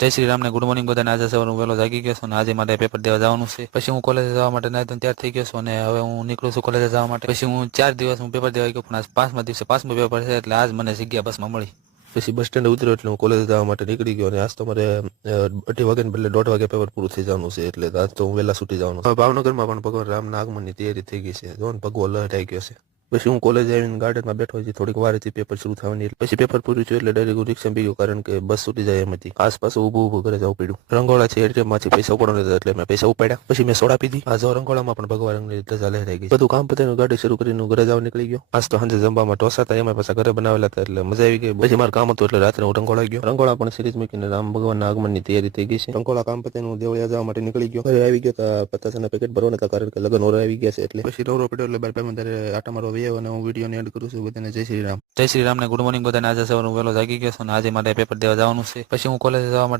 જય શ્રી રામને good morning બધાને. આજે સવારે હું વહેલો જાગી ગયો છું અને આજે મારે પેપર દેવા જવાનું છે. પછી હું કોલેજે જવા માટે નાઈ ધોઈને તૈયાર થઈ ગયો છું અને હવે હું નીકળું છું કોલેજે જવા માટે. પછી હું 4 દિવસ હું પેપર દેવા ગયો પણ આજ 5મા દિવસે 5મું પેપર છે એટલે આજ મને જગ્યા બસમાં મળી. પછી બસ સ્ટેન્ડ ઉતર્યો એટલે હું કોલેજ જવા માટે નીકળી ગયો અને આજ તો મારે 2:30 વાગ્યાને બદલે 1:30 વાગે પેપર પૂરું થઈ જવાનું છે એટલે આજ તો હું વહેલા છૂટી જવાનું. હવે ભાવનગરમાં પણ ભગવાન રામના આગમનની તૈયારી થઈ ગઈ છે. જોન ભગવો લહેરાઈ ગયો છે. પછી હું કોલેજ આવીને ગાર્ડનમાં બેઠો હતી. થોડીક વાર હતી પેપર શરૂ થવાની. પછી પેપર પૂરું થયું એટલે ડાયરેક્ટ હું રિક્ષામાં બેસી ગયો કારણ કે બસ છૂટી જાય એમ હતી. આસપાસ ઊભું ઘરે જવું પડ્યું. રંગોળા છે એટીએમમાંથી પૈસા ઉપાડવાના હતા એટલે મેં પૈસા ઉપાડ્યા. પછી મેં સોડા પીધી. આ જો રંગોળામાં પણ ભગવા રંગની ધજા લહેરાઈ ગઈ. બધું કામ પતાવીને ગાડી શરૂ કરીને હું ઘરે જવા નીકળી ગયો. આજ તો સાંજે જમવામાં ઢોસા હતા એમાં પાછા ઘરે બનાવેલા હતા એટલે મજા આવી ગઈ. પછી મારું કામ હતું એટલે રાત્રે હું રંગોળા ગયો. રંગોળા પણ સિરીઝ મૂકીને રામ ભગવાનના આગમનની તૈયારી થઈ ગઈ છે. રંગોળા કામ પતાવીને હું દેવળિયા જવા માટે નીકળી ગયો. ઘરે આવી ગયો તો પતાસાના પેકેટ ભરવાના હતા કારણ કે લગન ઓર આવી ગયા છે એટલે. પછી નવરો પડ્યો એટલે બાર ભાઈ આટા મારો વ્યવ અને હું વિડીયોને એડ કરું છું. બધાને જય શ્રી રામ. જય શ્રી રામને ગુડ મોર્નિંગ બધાને. આજે સવારે હું વહેલો જાગી ગયો છું અને આજે મારે પેપર દેવા જવાનું છે. પછી હું કોલેજે જવા માટે